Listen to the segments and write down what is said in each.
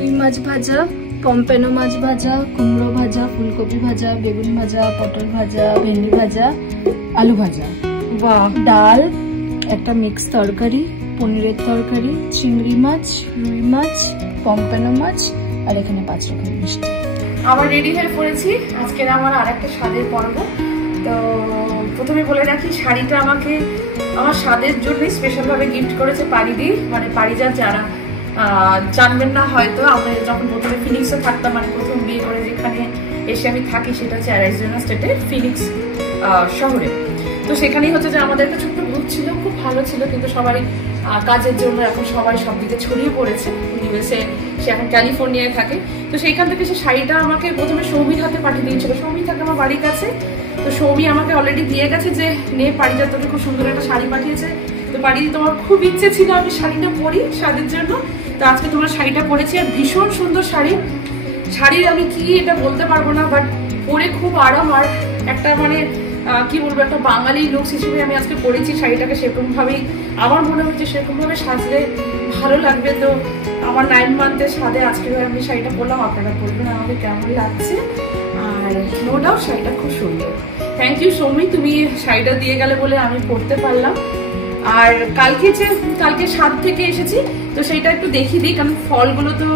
রুই মাছ ভাজা, পম্পেনো মাছ ভাজা, কুমড়ো ভাজা, ফুলকপি ভাজা, বেগুন ভাজা, পটল ভাজা, ভেন্ডি ভাজা, আলু ভাজা, ডাল, একটা মিক্স তরকারি, পনিরের তরকারি, চিংড়ি মাছ, রুই মাছ, পম্পেনো মাছ, আর এখানে 5 রকমের মিষ্টি। আবার রেডি হয়ে পড়েছি। আজকের আমার আরেকটা স্বাদের পর্ব। তো প্রথমে বলে রাখি, শাড়িটা আমাকে আমার স্বাদের জন্যই স্পেশালভাবে গিফট করেছে পারিদি, মানে পারিজাত। যারা জানবেন না হয়তো, আমি যখন প্রথমে ফিনিক্সে থাকতাম, মানে প্রথম বিয়ে করে যেখানে এসে আমি থাকি সেটা হচ্ছে অ্যারিজোনা স্টেটের ফিনিক্স শহরে। তো সেখানেই হচ্ছে যে আমাদের একটা ছোট্ট গ্রুপ ছিল, খুব ভালো ছিল, কিন্তু সবাই কাজের জন্য এখন সবাই সব দিকে ছড়িয়ে পড়েছে। ইউএসএ, সে এখন ক্যালিফোর্নিয়ায় থাকে। তো সেইখান থেকে সে শাড়িটা আমাকে প্রথমে সৌমির হাতে পাঠিয়ে দিয়েছিল। সৌমি থাকে আমার বাড়ির কাছে। তো সৌমি আমাকে অলরেডি দিয়ে গেছে যে নে পারিজাত তোকে খুব সুন্দর একটা শাড়ি পাঠিয়েছে। তো পারি, তোমার খুব ইচ্ছে ছিল আমি শাড়িটা পরি স্বাদের জন্য, তো আজকে তোমার শাড়িটা পরেছি। আর ভীষণ সুন্দর শাড়ির আমি কি এটা বলতে পারবো না, বাট পরে খুব আরাম। আর একটা মানে কি বলবো, একটা বাঙালি লুকস হিসেবে আমি আজকে পরেছি শাড়িটাকে। সেরকম ভাবেই আমার মনে হচ্ছে সেরকম ভাবে সাজলে ভালো লাগবে। তো আমার 9 মান্থের সাথে আজকে আমি শাড়িটা পরলাম। আপনারা বলবেন আমাকে কেমন লাগছে। আর নো ডাউট শাড়িটা খুব সুন্দর। থ্যাংক ইউ সৌমি, তুমি শাড়িটা দিয়ে গেলে বলে আমি পরতে পারলাম। আর কালকে 7 থেকে এসেছি, তো সেইটা একটু দেখিয়ে দিই, কারণ ফলগুলো তো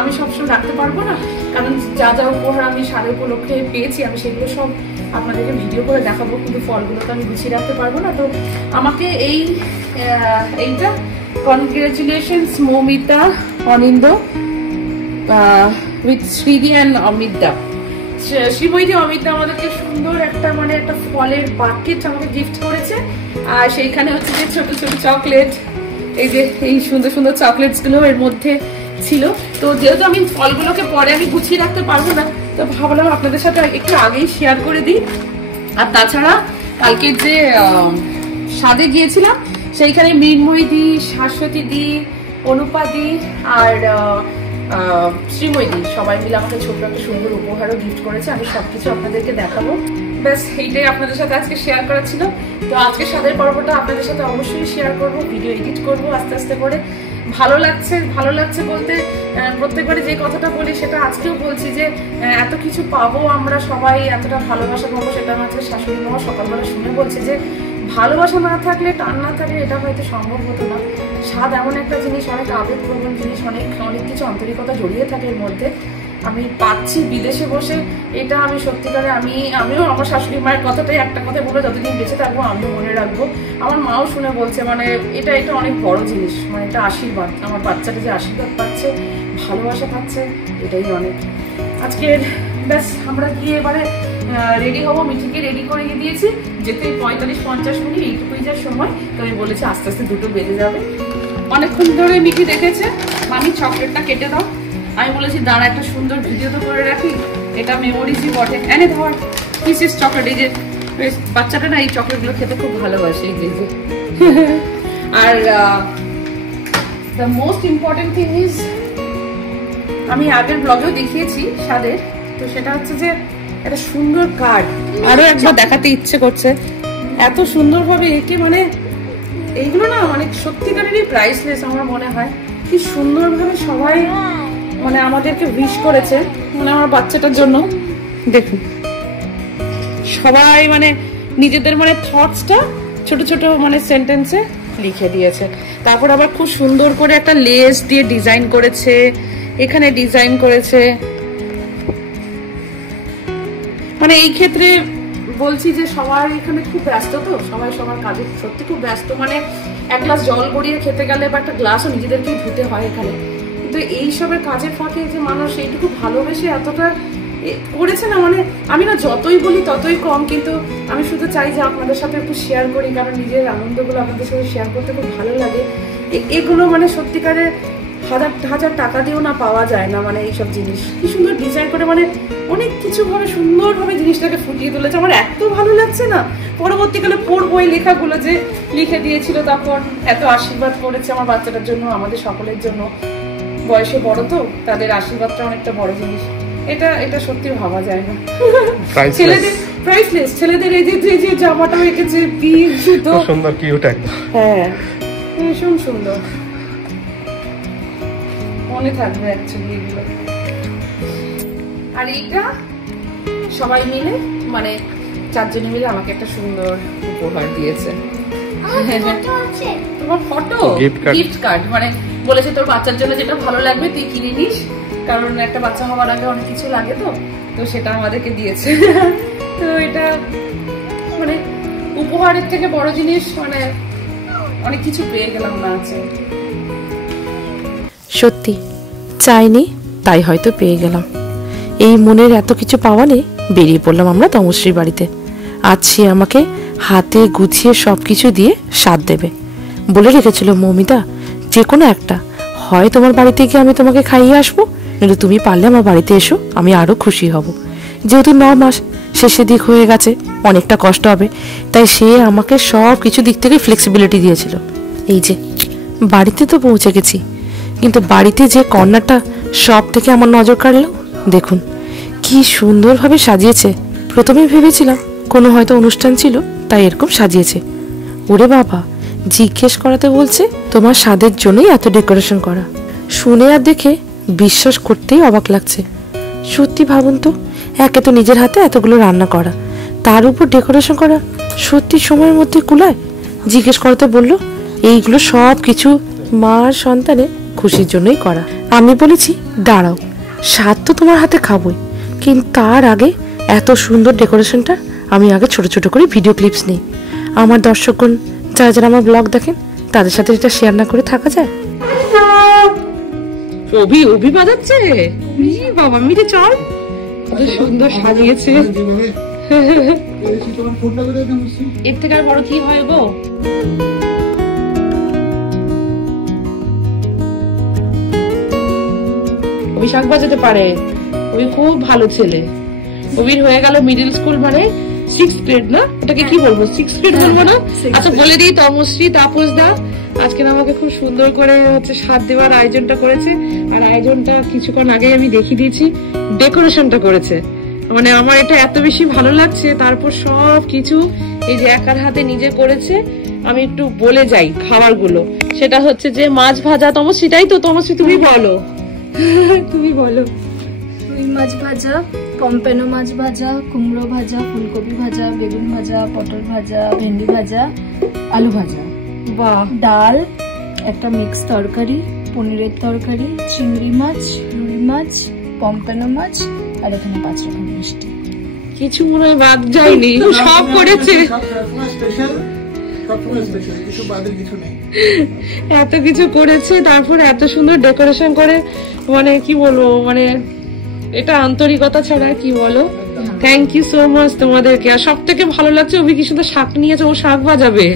আমি সবসময় রাখতে পারবো না, কারণ যা যা উপহার আমি শাড়ি উপলক্ষে পেয়েছি আমি সেগুলো সব আপনাদেরকে ভিডিও করে দেখাবো, কিন্তু ফলগুলো তো আমি গুছিয়ে রাখতে পারবো না। তো আমাকে এইটা কনগ্রেচুলেশনস মৌমিতা, অনিন্দ উইথ শ্রীদি অ্যান্ড অমিতদা। শ্রীময়ী অমিতদা আমাদেরকে সুন্দর একটা মানে একটা ফলের বাকেট আমাকে গিফট করেছে। আর সেইখানে হচ্ছে যে ছোট ছোট চকলেট, এই যে এই সুন্দর সুন্দর চকলেটস গুলো এর মধ্যে ছিল। তো যেহেতু আমি ফলগুলোকে পরে আমি গুছিয়ে রাখতে পারবো না, তো ভাবলাম আপনাদের সাথে একটু আগেই শেয়ার করে দিই। আর তাছাড়া কালকে যে স্বাদে গিয়েছিলাম সেইখানে মৃন্ময়ী দি, শাশ্বতী দি, অনুপা দি আর শ্রীময়ী দি সবাই মিলে আমাকে ছোট্ট একটা সুন্দর উপহারও গিফট করেছে। আমি সবকিছু আপনাদেরকে দেখাবো। ব্যাস এইটাই আপনাদের সাথে আজকে শেয়ার করা ছিল। তো আজকে স্বাদের পর্বটা আপনাদের সাথে অবশ্যই শেয়ার করবো, ভিডিও এডিট করবো আস্তে আস্তে করে। ভালো লাগছে বলতে প্রত্যেকবারই যে কথাটা বলি সেটা আজকেও বলছি যে এত কিছু পাবো আমরা সবাই, এতটা ভালোবাসা পাবো, সেটা আমাদের শাশুড়ি মা সকালবেলা শুনে বলছে যে ভালোবাসা না থাকলে, টান না থাকলে এটা হয়তো সম্ভব হতো না। স্বাদ এমন একটা জিনিস, অনেক আবেগপ্রবণ জিনিস, অনেক কিছু আন্তরিকতা জড়িয়ে থাকে এর মধ্যে। আমি পাচ্ছি বিদেশে বসে, এটা আমি সত্যিকারে আমিও আমার শাশুড়ি মায়ের কথাটাই একটা কথা বলে যতদিন বেঁচে থাকবো আমিও মনে রাখবো। আমার মাও শুনে বলছে মানে এটা অনেক বড় জিনিস, মানে এটা আশীর্বাদ। আমার বাচ্চাটা যে আশীর্বাদ পাচ্ছে, ভালোবাসা পাচ্ছে, এটাই অনেক। আজকের ব্যাস আমরা গিয়ে এবারে রেডি হবো। মিঠিকে রেডি করে দিয়েছি, যেতে 45-50 মিনিট, এইটুকুই যা সময়। তো আমি বলেছি আস্তে আস্তে 2টো বেজে যাবে। অনেকক্ষণ ধরে মিঠি দেখেছে মামি চকলেটটা কেটে দাও। আমি বলেছি দাঁড়া একটা সুন্দর ভিডিও তো করে রাখি, এটা মেমোরিজই বটে। এনে ধর পিসিস চকলেট, এই যে বাচ্চাটা না এই চকলেটগুলো খেতে খুব ভালোবাসে। এই যে are the most important thing is, আমি আগের ব্লগেও দেখিয়েছি স্বাদের, তো সেটা হচ্ছে যে একটা সুন্দর কার্ড আরো একবার দেখাতে ইচ্ছে করছে। এত সুন্দরভাবে একে মানে এইগুলো না মানে সত্যিকারেরই প্রাইসলেস আমার মনে হয়। কি সুন্দরভাবে সবাই মানে আমাদেরকে উইশ করেছে, মানে আমার বাচ্চাটার জন্য। দেখুন সবাই মানে নিজেদের মানে থটসটা ছোট ছোট মানে সেন্টেন্সে লিখে দিয়েছে। তারপর আবার খুব সুন্দর করে একটা লেস দিয়ে ডিজাইন করেছে, এখানে ডিজাইন করেছে। মানে এই ক্ষেত্রে বলছি যে সবাই এখানে খুব ব্যস্ত, তো সবাই সবার কাজে সত্যি খুব ব্যস্ত। মানে এক গ্লাস জল গড়িয়ে খেতে গেলে বা একটা গ্লাসও নিজেদেরকেই ধুতে হয় এখানে। কিন্তু এইসবের কাজের ফাঁকে যে মানুষ এইটুকু ভালোবেসে এতটা করেছে না, মানে আমি না যতই বলি ততই কম, কিন্তু আমি শুধু চাই যে আপনাদের সাথে একটু শেয়ার করি, কারণ নিজের আনন্দগুলো আপনাদের সাথে শেয়ার করতে খুব ভালো লাগে। এগুলো মানে সত্যিকারের হাজার টাকা দিয়েও না পাওয়া যায় না। মানে এইসব জিনিস কি সুন্দর ডিজাইন করে, মানে অনেক কিছু ভাবে সুন্দরভাবে জিনিসটাকে ফুটিয়ে তুলেছে। আমার এত ভালো লাগছে না, পরবর্তীকালে পড়বো এই লেখাগুলো যে লিখে দিয়েছিল, তখন এত আশীর্বাদ করেছে আমার বাচ্চাটার জন্য, আমাদের সকলের জন্য। বয়সে বড় তো, তাদের আশীর্বাদটা অনেকটা বড় জিনিস। এটা সত্যি ভাবা যায় না। ছেলেদের প্রাইসলেস, ছেলেদের এই যে জামাটা এঁকেছে, বিগ জুতো, সুন্দর কিউট একদম। হ্যাঁ ভীষণ সুন্দর, মনে থাকবে অ্যাকচুয়ালি এগুলো। আর এইটা সবাই মিলে মানে 4 জনে মিলে আমাকে একটা সুন্দর উপহার দিয়েছে। তোমার ফটো গিফট কার্ড, মানে বলেছে তোর বাচ্চার জন্য যেটা ভালো লাগবে তুই কিনে নিস, কারণ একটা বাচ্চা হওয়ার আগে অনেক কিছু লাগে, তো সেটা আমাদেরকে দিয়েছে। তো এটা মানে উপহারের থেকে বড় জিনিস, মানে অনেক কিছু পেয়ে গেলাম না আছে। সত্যি চাইনি তাই হয়তো পেয়ে গেলাম। এই মনের এত কিছু পাওয়া নেই, বেরিয়ে পড়লাম আমরা তমশ্রীর বাড়িতে। আজ সে আমাকে হাতে গুছিয়ে সব কিছু দিয়ে স্বাদ দেবে বলে রেখেছিল, মৌমিতা যে কোনো একটা, হয় তোমার বাড়িতে গিয়ে আমি তোমাকে খাইয়ে আসবো, নইলে তুমি পারলে আমার বাড়িতে এসো, আমি আরো খুশি হব। যেহেতু 9 মাস শেষে দিক হয়ে গেছে, অনেকটা কষ্ট হবে, তাই সে আমাকে সব কিছু দিক থেকে ফ্লেক্সিবিলিটি দিয়েছিল। এই যে বাড়িতে তো পৌঁছে গেছি, কিন্তু বাড়িতে যে কর্নারটা সব থেকে আমার নজর কাড়লো, দেখুন কি সুন্দরভাবে সাজিয়েছে। প্রথমে ভেবেছিলাম কোনো হয়তো অনুষ্ঠান ছিল তাই এরকম সাজিয়েছে। ওরে বাবা, জিজ্ঞেস করাতে বলছে তোমার স্বাদের জন্যই এত ডেকোরেশন করা। শুনে আর দেখে বিশ্বাস করতেই অবাক লাগছে। সত্যি ভাবুন তো, একে তো নিজের হাতে এতগুলো রান্না করা, তার উপর ডেকোরেশন করা, সত্যি সময়ের মধ্যে কুলায়? জিজ্ঞেস করাতে বলল এইগুলো সব কিছু মার সন্তানের খুশির জন্যই করা। আমি বলেছি দাঁড়াও, স্বাদ তো তোমার হাতে খাবোই, কিন্তু তার আগে এত সুন্দর ডেকোরেশনটা আমি আগে ছোট ছোট করে ভিডিও ক্লিপস নিই। আমার দর্শকগণ যারা যারা আমার ব্লগ দেখেন তাদের সাথে এটা শেয়ার না করে থাকা যায়? অভি বাজাচ্ছে বাবা, মিঠে চল, কত সুন্দর সাজিয়েছে। এর থেকে আর বড় কি হয় গো? অভি শাক বাজাতে পারে, ওই খুব ভালো ছেলে। অভির হয়ে গেল মিডল স্কুল, মানে 6th গ্রেড না, ওটাকে কি বলবো, 6th গ্রেড বলবো না? আচ্ছা বলে দিই, তমশ্রী তাপস দা আজকে আমাকে খুব সুন্দর করে হচ্ছে স্বাদ দেওয়ার আয়োজনটা করেছে। আর আয়োজনটা কিছুক্ষণ আগে আমি দেখিয়ে দিয়েছি, ডেকোরেশনটা করেছে। মানে আমার এটা এত বেশি ভালো লাগছে। তারপর সব কিছু এই যে একার হাতে নিজে করেছে। আমি একটু বলে যাই খাবারগুলো, সেটা হচ্ছে যে মাছ ভাজা। তমশ্রীটাই তো, তমশ্রী তুমি বলো, তুমি বলো। রুই মাছ ভাজা, পম্পেনো মাছ ভাজা, কুমড়ো ভাজা, ফুলকপি ভাজা, বেগুন ভাজা, পটল ভাজা, ভেন্ডি ভাজা, আলু ভাজা, বাহ, ডাল, একটা মিক্স তরকারি, পনিরের তরকারি, চিংড়ি মাছ, রুই মাছ, পম্পেনো মাছ, আর এখানে 5 রকম মিষ্টি। কিছু মনে হয় বাদ যায়নি, সব করেছে। এত কিছু করেছে, তারপর এত সুন্দর ডেকোরেশন করে, মানে কি বলবো, মানে এটা আন্তরিকতা ছাড়া কি বলো। থ্যাংক ইউ সো মাচ তোমাদেরকে। আর সব থেকে ভালো লাগছে অভি কি সুন্দর শাক নিয়েছে, ও শাক বাজাবে।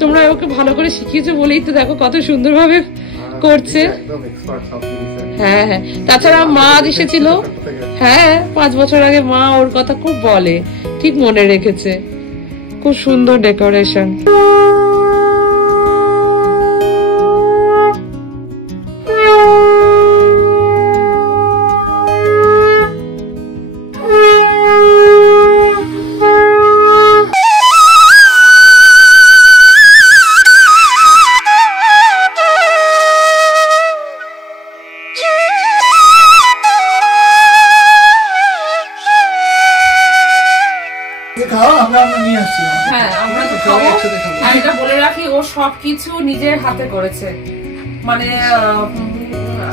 তোমরা ওকে ভালো করে শিখিয়েছো বলেই তো দেখো কত সুন্দর ভাবে করছে। হ্যাঁ হ্যাঁ, তাছাড়া মা এসেছিল, হ্যাঁ 5 বছর আগে, মা ওর কথা খুব বলে, ঠিক মনে রেখেছে। খুব সুন্দর ডেকোরেশন। বলে রাখি, ও সবকিছু নিজের হাতে করেছে। মানে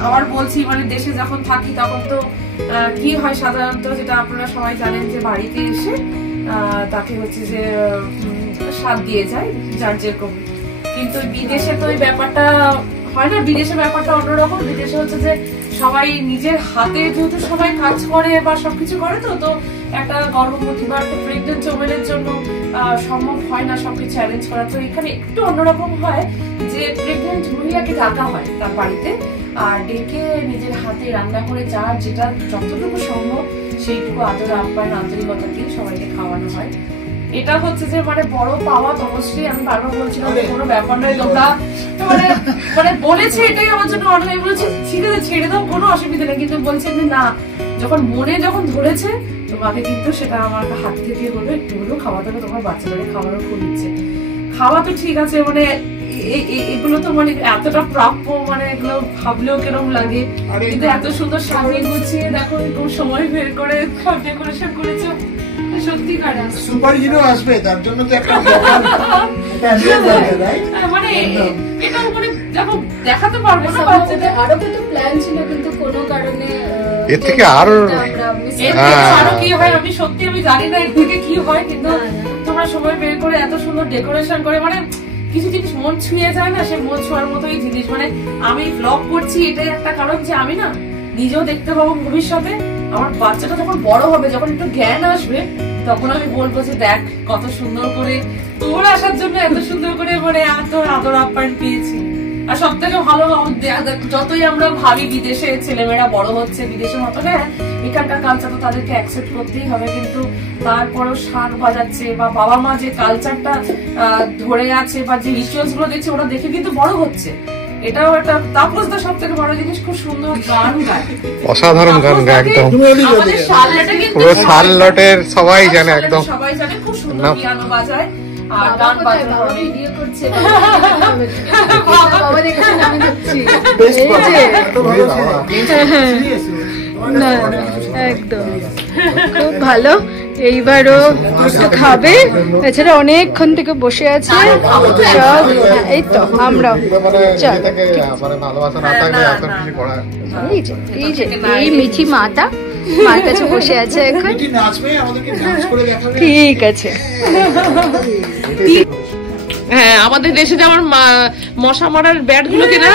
আবার বলছি, মানে দেশে যখন থাকি তখন তো কি হয় সাধারণত, যেটা আপনারা সবাই জানেন, যে বাড়িতে এসে তাকে হচ্ছে যে স্বাদ দিয়ে যায় যার যেরকম। কিন্তু বিদেশে তো ওই ব্যাপারটা হয় না, বিদেশে ব্যাপারটা অন্যরকম। বিদেশে হচ্ছে যে সবাই নিজের হাতে যেহেতু সবাই কাজ করে বা সবকিছু করে, তো একটা গর্ভবতী বা একটা প্রেগনেন্ট ওমেনের জন্য সম্ভব হয় না সবকিছু অ্যারেঞ্জ করা। তো এখানে একটু অন্যরকম হয়, যে প্রেগনেন্ট মহিলাকে ডাকা হয় তার বাড়িতে, আর ডেকে নিজের হাতে রান্না করে যার যেটা যতটুকু সম্ভব সেইটুকু আদর আপ্যায়ন আন্তরিকতা দিয়ে সবাইকে খাওয়ানো হয়। এটা হচ্ছে যে মানে বড় পাওয়া তমশ্রী। আমি বারবার বলছিলাম কোনো ব্যাপার নয়, তোমরা মানে বলেছে এটাই আমার জন্য অনেক, বলছি ছেড়ে দাও কোনো অসুবিধা নেই, কিন্তু বলছে যে না, যখন মনে যখন ধরেছে তোমাকে কিন্তু সেটা আমার হাত থেকে হলো একটু হলেও খাওয়াতে হবে, তোমার বাচ্চাটাকে খাওয়ারও খুব ইচ্ছে। খাওয়া তো ঠিক আছে, মানে এগুলো তো মানে এতটা প্রাপ্য, মানে এগুলো ভাবলেও কেরম লাগে, কিন্তু এত সুন্দর সাজিয়ে গুছিয়ে দেখো এরকম সময় বের করে ডেকোরেশন করেছো, সত্যি কারা সুপার হিরো আসবে তার জন্য তো একটা মানে এটা মানে দেখো দেখাতে পারবো না বাচ্চাদের। আরো কত প্ল্যান ছিল কিন্তু কোনো কারণে এর থেকে আরো কি হয় আমি সত্যি আমি জানি না এর থেকে কি হয়, কিন্তু তোমরা সময় বের করে এত সুন্দর ডেকোরেশন করে, মানে কিছু জিনিস মন ছুঁয়ে যায় না, সে মন ছোঁয়ার মতোই জিনিস। মানে আমি ব্লগ করছি এটাই একটা কারণ যে আমি না নিজেও দেখতে পাবো ভবিষ্যতে আমার বাচ্চাটা যখন বড় হবে, যখন একটু জ্ঞান আসবে, তখন আমি বলবো যে দেখ কত সুন্দর করে তোর আসার জন্য এত সুন্দর করে মানে এত আদর আপ্যায়ন পেয়েছি। আর সব থেকে ভালো যতই আমরা ভাবি বিদেশে ছেলেমেয়েরা বড় হচ্ছে বিদেশের মতো, হ্যাঁ এখানকার কালচার তো তাদেরকে অ্যাকসেপ্ট করতেই হবে, কিন্তু তারপরেও শাঁখ বাজাচ্ছে বা বাবা মা যে কালচারটা ধরে আছে বা যে রিচুয়ালস গুলো দেখছে ওরা দেখে কিন্তু বড় হচ্ছে। এটাও একটা তাপসদা সব থেকে বড় জিনিস, খুব সুন্দর গান গায়, অসাধারণ গান গায় একদম, পুরো শার্লটের সবাই জানে, একদম সবাই জানে, খুব সুন্দর পিয়ানো বাজায় আর গান বাজানো ভিডিও করছে। বাবা দেখেছেন আমি দেখছি একদম খুব ভালো। এইবারও একটু খাবে, এছাড়া অনেকক্ষণ থেকে বসে আছে সব। এই তো আমরাও এই মিঠি মাতা মার কাছে বসে আছে এখন। ঠিক আছে। হ্যাঁ, আমাদের দেশে যেমন মশা মারার ব্যাট গুলো কেনা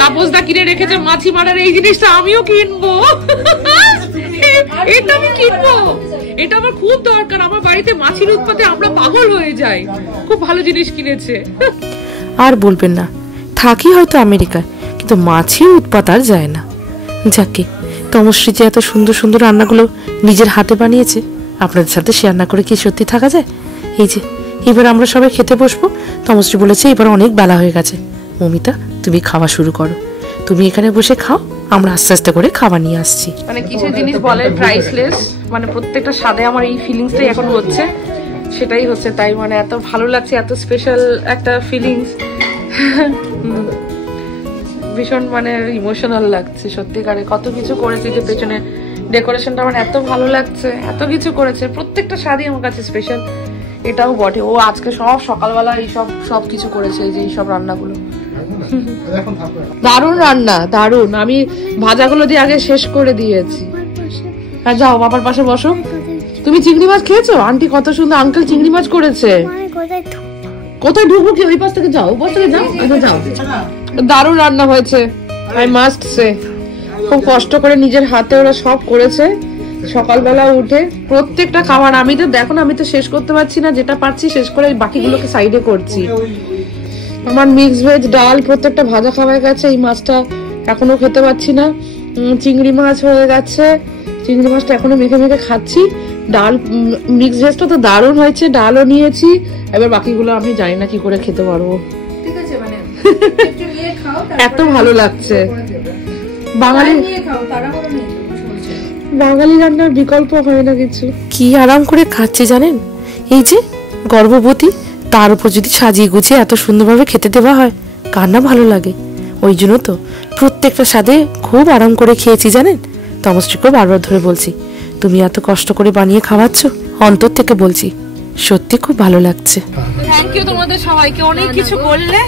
তাপসদা কিনে রেখেছে, মাছি মারার এই জিনিসটা আমিও কিনবো। এটা আমি কিনবো, এটা আমার খুব দরকার। আমার বাড়িতে মাছির উৎপাতে আমরা পাগল হয়ে যাই। খুব ভালো জিনিস কিনেছে। আর বলবেন না, থাকি হয়তো আমেরিকায়, কিন্তু মাছির উৎপাত আর যায় না। যাকে তমশ্রী যে এত সুন্দর সুন্দর রান্নাগুলো নিজের হাতে বানিয়েছে, আপনাদের সাথে শেয়ার না করে কি সত্যি থাকা যায়? এই যে এবার আমরা সবাই খেতে বসবো। তমশ্রী বলেছে এবার অনেক বেলা হয়ে গেছে, মমিতা তুমি খাওয়া শুরু করো, তুমি এখানে বসে খাও, আমরা আস্তে আস্তে করে খাওয়া নিয়ে আসছি। মানে কিছু জিনিস বলে প্রাইসলেস, মানে প্রত্যেকটা স্বাদে আমার এই ফিলিংসটাই এখন হচ্ছে, সেটাই হচ্ছে। তাই মানে এত ভালো লাগছে, এত স্পেশাল একটা ফিলিংস, ভীষণ মানে ইমোশনাল লাগছে সত্যিকারে। কত কিছু করেছে, যে পেছনে ডেকোরেশনটা আমার এত ভালো লাগছে, এত কিছু করেছে, প্রত্যেকটা স্বাদই আমার কাছে স্পেশাল। এটাও বটে, ও আজকে সব সকালবেলা এইসব সব কিছু করেছে, এই যে এইসব রান্নাগুলো দারুণ রান্না, দারুণ। আমি ভাজাগুলো দিয়ে আগে শেষ করে দিয়েছি। হ্যাঁ যাও বাবার পাশে বসো। তুমি চিংড়ি মাছ খেয়েছো? আন্টি কত সুন্দর আঙ্কেল চিংড়ি মাছ করেছে। কোথায় ঢুকবো কি? ওই পাশ থেকে যাও, ওই পাশ থেকে যাও। আচ্ছা যাও। দারুণ রান্না হয়েছে, আই মাস্ট সে। খুব কষ্ট করে নিজের হাতে ওরা সব করেছে, সকালবেলা উঠে প্রত্যেকটা খাবার। আমি তো দেখো না, আমি তো শেষ করতে পারছি না, যেটা পারছি শেষ করে বাকিগুলোকে সাইডে করছি। আমার মিক্স ভেজ ডাল প্রত্যেকটা ভাজা খাওয়া গেছে, এই মাছটা এখনো খেতে পাচ্ছি না। চিংড়ি মাছ হয়ে গেছে, চিংড়ি মাছটা এখনো মেখে মেখে খাচ্ছি। ডাল মিক্স ভেজটা তো দারুণ হয়েছে, ডালও নিয়েছি। এবার বাকিগুলো আমি জানি না কি করে খেতে পারবো। ঠিক আছে, মানে একটু নিয়ে খাও, এত ভালো লাগছে। বাঙালি নিয়ে খাও, তাড়াহুড়ো নেই। বাঙালি রান্নার বিকল্প হয় না কিছু। কি আরাম করে খাচ্ছে জানেন, এই যে গর্ভবতী, তার উপর যদি সাজিয়ে গুছিয়ে এত সুন্দরভাবে খেতে দেওয়া হয়, কার না ভালো লাগে। ওই জন্য তো প্রত্যেকটা স্বাদে খুব আরাম করে খেয়েছি জানেন। তমশ্রীকেও বারবার ধরে বলছি, তুমি এত কষ্ট করে বানিয়ে খাওয়াচ্ছ, অন্তর থেকে বলছি, সত্যি খুব ভালো লাগছে। থ্যাংক ইউ তোমাদের সবাইকে, অনেক কিছু বললে।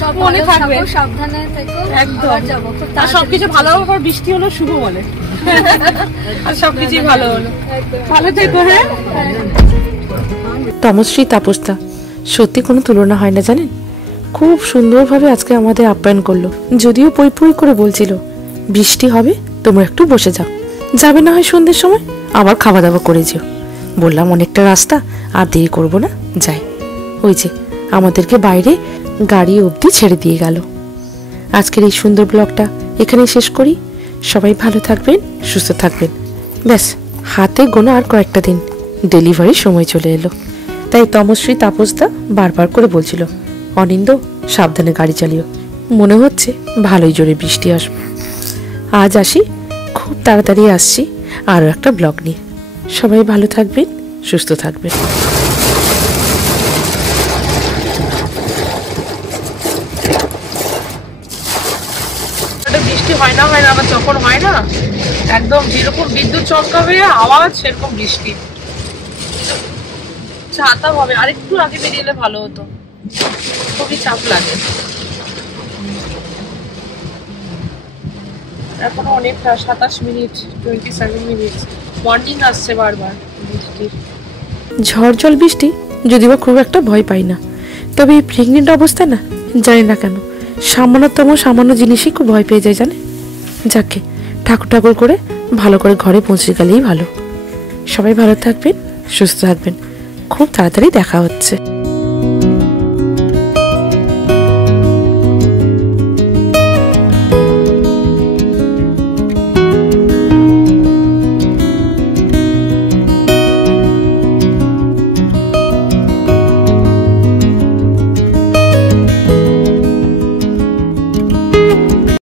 সব মনে থাকবে, সাবধানে থেকো। একদম যাবো, আর সবকিছু ভালো হবে। বৃষ্টি হলো শুভ বলে, আর সবকিছুই ভালো হলো। ভালো থেকো। হ্যাঁ, তমশ্রী তাপসদা সত্যি কোনো তুলনা হয় না জানেন। খুব সুন্দরভাবে আজকে আমাদের আপ্যায়ন করলো। যদিও পই পই করে বলছিল বৃষ্টি হবে, তোমরা একটু বসে যাও, যাবে না হয় সন্ধ্যের সময়, আবার খাওয়া দাওয়া করে যেও। বললাম অনেকটা রাস্তা, আর দেরি করবো না, যাই। ওই যে আমাদেরকে বাইরে গাড়ি অবধি ছেড়ে দিয়ে গেল। আজকের এই সুন্দর ব্লগটা এখানে শেষ করি। সবাই ভালো থাকবেন, সুস্থ থাকবেন। ব্যাস, হাতে গোনা আর কয়েকটা দিন, ডেলিভারির সময় চলে এলো। তাই তমশ্রী তাপসদা বারবার করে বলছিল, অনিন্দ সাবধানে গাড়ি চালিও, মনে হচ্ছে ভালোই জোরে বৃষ্টি আসবে। আজ আসি, খুব তাড়াতাড়ি আসছি আরও একটা ব্লগ নিয়ে। সবাই ভালো থাকবেন, সুস্থ থাকবেন। বৃষ্টি হয় না আবার যখন হয় না একদম যেরকম বিদ্যুৎ চমকাবে আওয়াজ সেরকম বৃষ্টি। ছাতা হবে, আরেকটু আগে বেরিয়ে এলে ভালো হতো, খুবই চাপ লাগে। এখনো অনেকটা, 27 মিনিট, 27 মিনিট। মর্নিং আসছে বারবার বৃষ্টির। ঝড় জল বৃষ্টি যদিও খুব একটা ভয় পাই না, তবে এই প্রেগনেন্ট অবস্থায় না জানি না কেন সামান্য জিনিসই খুব ভয় পেয়ে যায় জানে। যাকে ঠাকুর করে ভালো করে ঘরে পৌঁছে গেলেই ভালো। সবাই ভালো থাকবেন, সুস্থ থাকবেন, খুব তাড়াতাড়ি দেখা হচ্ছে।